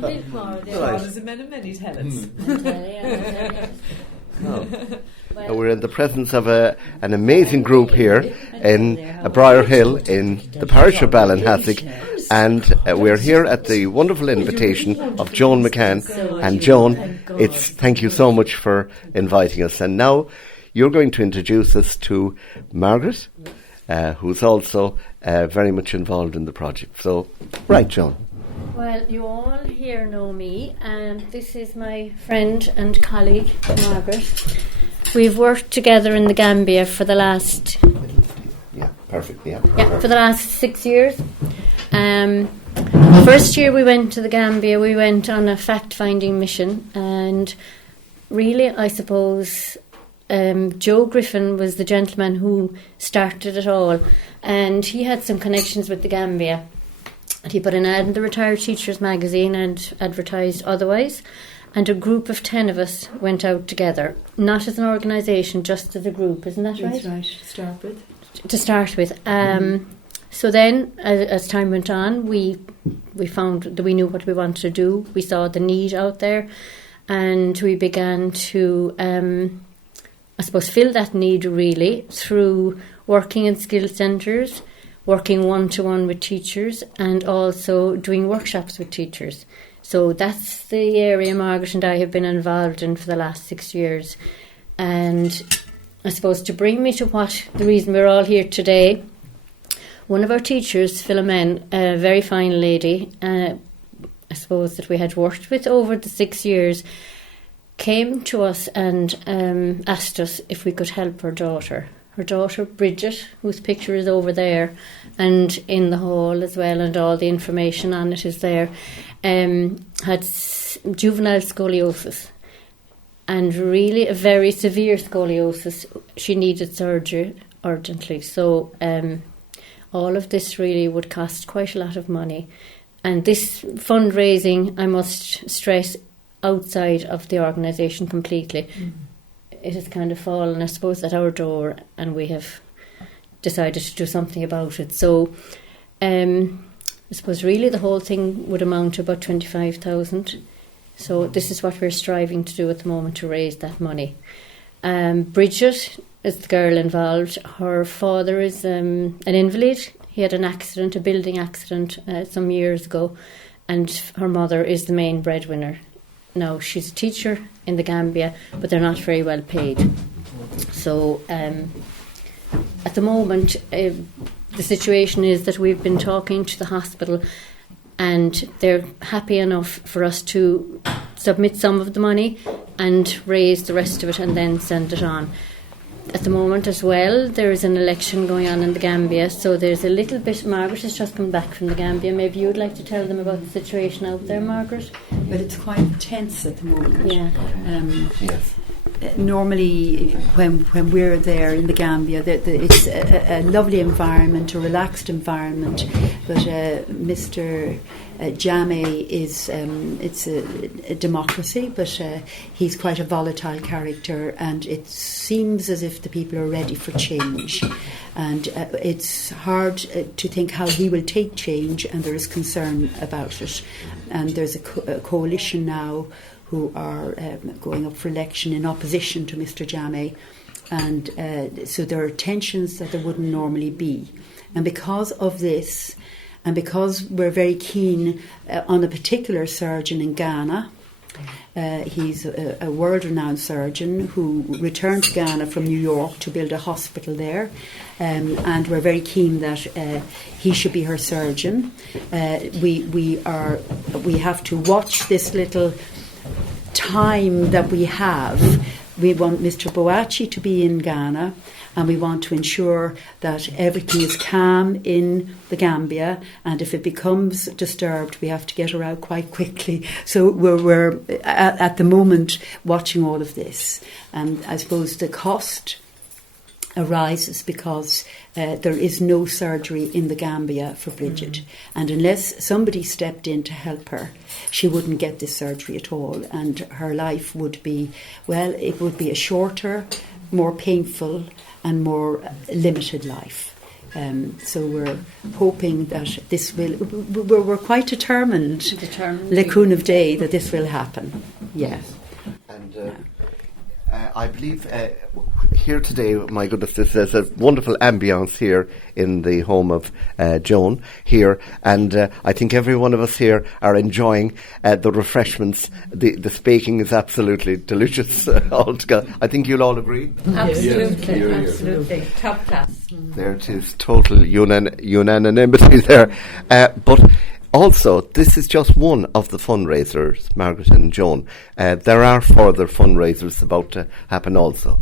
bit more. Right. There's a many talents. Well, we're in the presence of an amazing group here in Briar Hill in the parish of Ballinhassig, and we're here at the wonderful invitation of Joan McCann. And Joan, thank you so much for inviting us. And now you're going to introduce us to Margaret, who's also very much involved in the project. So, right, Joan. Well, you all here know me, and this is my friend and colleague, Margaret. We've worked together in the Gambia for the last... for the last 6 years. First year we went to the Gambia, we went on a fact-finding mission, and really, I suppose, Joe Griffin was the gentleman who started it all, and he had some connections with the Gambia. And he put an ad in the Retired Teachers magazine and advertised otherwise. And a group of 10 of us went out together, not as an organisation, just as a group. Isn't that right? That's right. To start with. So then, as time went on, we found that we knew what we wanted to do. We saw the need out there, and we began to, I suppose, fill that need really through working in skills centres, working one-to-one with teachers, and also doing workshops with teachers. So that's the area Margaret and I have been involved in for the last 6 years. And I suppose to bring me to the reason we're all here today, one of our teachers, Philomene, a very fine lady, I suppose that we had worked with over the 6 years, came to us and asked us if we could help her daughter. Her daughter, Bridget, whose picture is over there and in the hall as well, and all the information on it is there, had juvenile scoliosis, and really a very severe scoliosis. She needed surgery urgently. So all of this really would cost quite a lot of money. And this fundraising, I must stress, outside of the organisation completely. It has kind of fallen, I suppose, at our door, and we have decided to do something about it. So I suppose really the whole thing would amount to about 25,000. So this is what we're striving to do at the moment, to raise that money. Bridget is the girl involved. Her father is an invalid. He had an accident, a building accident some years ago, and her mother is the main breadwinner. Now, she's a teacher in the Gambia, but they're not very well paid. So at the moment, the situation is that we've been talking to the hospital, and they're happy enough for us to submit some of the money and raise the rest of it and then send it on. At the moment as well, there is an election going on in the Gambia, so there's a little bit... Margaret has just come back from the Gambia. Maybe you would like to tell them about the situation out there, Margaret? But it's quite tense at the moment. Yeah. Yes. Normally, when we're there in the Gambia, it's a lovely environment, a relaxed environment. But Mr. Jammeh is it's a democracy, but he's quite a volatile character, and it seems as if the people are ready for change. And it's hard to think how he will take change, and there is concern about it. And there's a coalition now who are going up for election in opposition to Mr. Jammeh. And so there are tensions that there wouldn't normally be. And because of this, and because we're very keen on a particular surgeon in Ghana, he's a world-renowned surgeon who returned to Ghana from New York to build a hospital there, and we're very keen that he should be her surgeon. We have to watch this little time that we have. We want Mr. Boachi to be in Ghana, and we want to ensure that everything is calm in the Gambia, and if it becomes disturbed, we have to get her out quite quickly. So we're at the moment watching all of this, and I suppose the cost arises because there is no surgery in the Gambia for Bridget, and unless somebody stepped in to help her, she wouldn't get this surgery at all, and her life would be, well, it would be a shorter, more painful and more limited life. So we're hoping that this will. We're quite determined. Lecune of Day that this will happen. Yeah. And I believe here today, my goodness, there's a wonderful ambience here in the home of Joan here, and I think every one of us here are enjoying the refreshments. The speaking is absolutely delicious altogether. I think you'll all agree? Absolutely, Yes. absolutely. Top class. There it is, total unanimity there. But also, this is just one of the fundraisers, Margaret and Joan. There are further fundraisers about to happen also.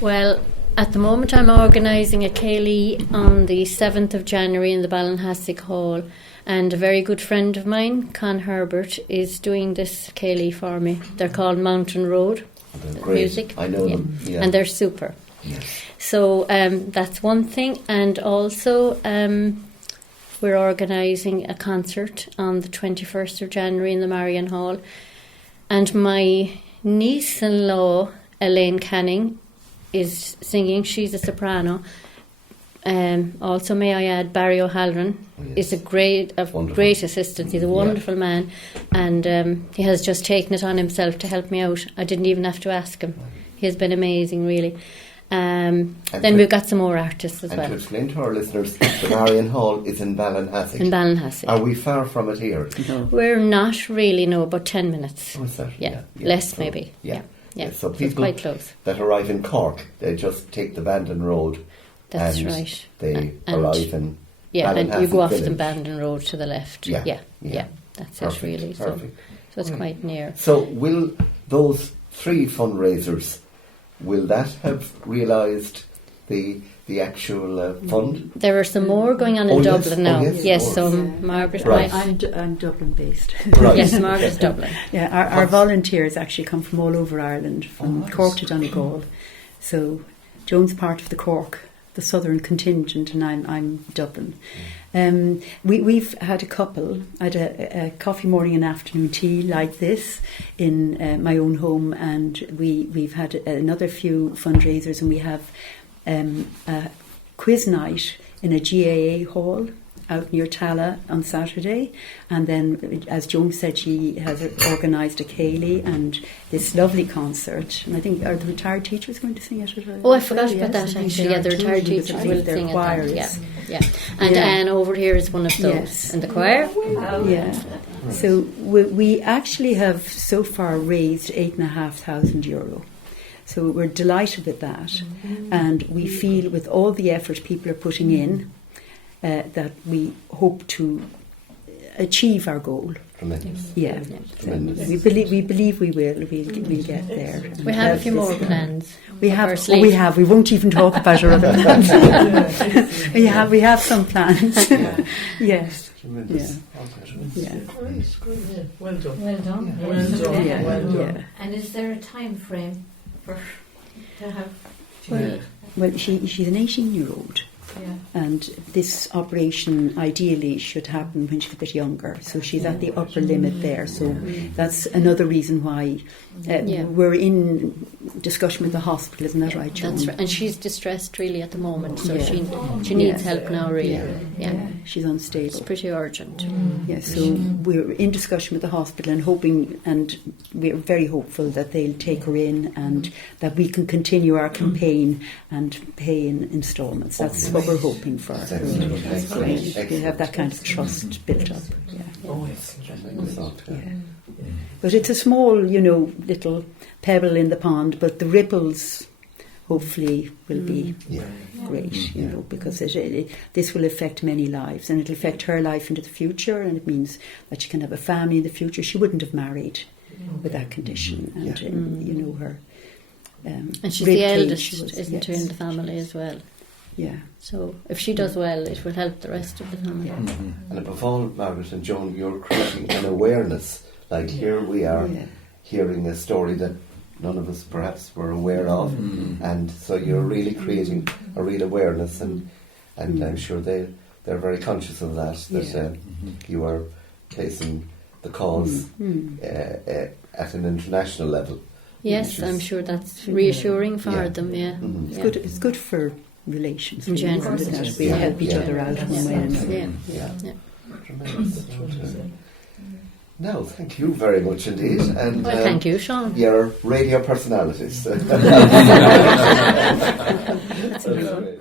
Well, at the moment I'm organising a Céilí on the 7th of January in the Ballinhassig Hall, and a very good friend of mine, Con Herbert, is doing this Céilí for me. They're called Mountain Road Great. Music. I know them. Yeah. And they're super. Yes. So that's one thing, and also we're organising a concert on the 21st of January in the Marion Hall, and my niece-in-law, Elaine Canning, is singing. She's a soprano. Also, may I add, Barry O'Halloran is a great assistant. He's a wonderful man, and he has just taken it on himself to help me out. I didn't even have to ask him. He has been amazing, really. Then we've got some more artists as well. And to explain to our listeners, the Marion Hall is in Ballinhassig. In Ballinhassig. Are we far from it here? No. We're not really, no, about 10 minutes. Oh, is that? Yeah, less so, maybe. Yeah. So it's people quite close. that arrive in Cork, they just take the Bandon Road. That's and right. They And arrive in yeah, and you go off Village. the Bandon Road to the left. Yeah. That's Perfect, it really. perfect. So it's quite near. So will those three fundraisers, will that have realised the actual fund? There are some more going on in Dublin now. Yes, so yeah. Margaret Right. I'm Dublin based. Right. Yes, Margaret's Dublin. Yeah, our volunteers actually come from all over Ireland, from Cork to Donegal. So Joan's part of the southern contingent, and I'm Dublin. We've had a couple. I had a coffee morning and afternoon tea like this in my own home, and we've had another few fundraisers, and we have a quiz night in a GAA hall out near Tala on Saturday, and then, as Joan said, she has organised a Céilí and this lovely concert, and I think are the retired teachers going to sing it? Oh, I forgot about that actually. Yeah, the retired teachers will sing at that. Yeah. And Anne over here is one of those in the choir. Yeah. So we actually have so far raised €8,500. So we're delighted with that, and we feel with all the effort people are putting in, that we hope to achieve our goal. Tremendous. Yeah, Tremendous. we believe we will. We'll get there. We have a few more plans. We have. We won't even talk about our other plans. we have some plans. Yes. Tremendous. Yeah. Well done. Well done. Yeah. And is there a time frame for to have? Well, she's an 18-year-old. Yeah. And this operation ideally should happen when she's a bit younger. So she's at the upper limit there. So that's another reason why we're in discussion with the hospital, isn't that right, Joan? That's right. And she's distressed really at the moment, so she needs help now really. Yeah. She's unstable. It's pretty urgent. So we're in discussion with the hospital and hoping, and we're very hopeful that they'll take her in and that we can continue our campaign and pay in instalments. That's what we're hoping for. That's great. We have that kind of trust built up. Oh, excellent. But it's a small, little pebble in the pond, but the ripples hopefully will be great, because this will affect many lives, and it'll affect her life into the future, and it means that she can have a family in the future. She wouldn't have married with that condition, and her and she's the eldest, isn't she, in the family as well? Yeah. So if she does well, it will help the rest of the family. And above all, Margaret and Joan, you're creating an awareness. Like here we are hearing a story that none of us perhaps were aware of, and so you're really creating a real awareness, and I'm sure they're very conscious of that you are placing the cause at an international level. Yes, I'm sure that's reassuring for them. Yeah, It's good for relations. In really, general. isn't it? We help each other out one way or another. Yeah. Tremendous. No, thank you very much indeed. And Well, thank you, Sean. your radio personalities. That's great.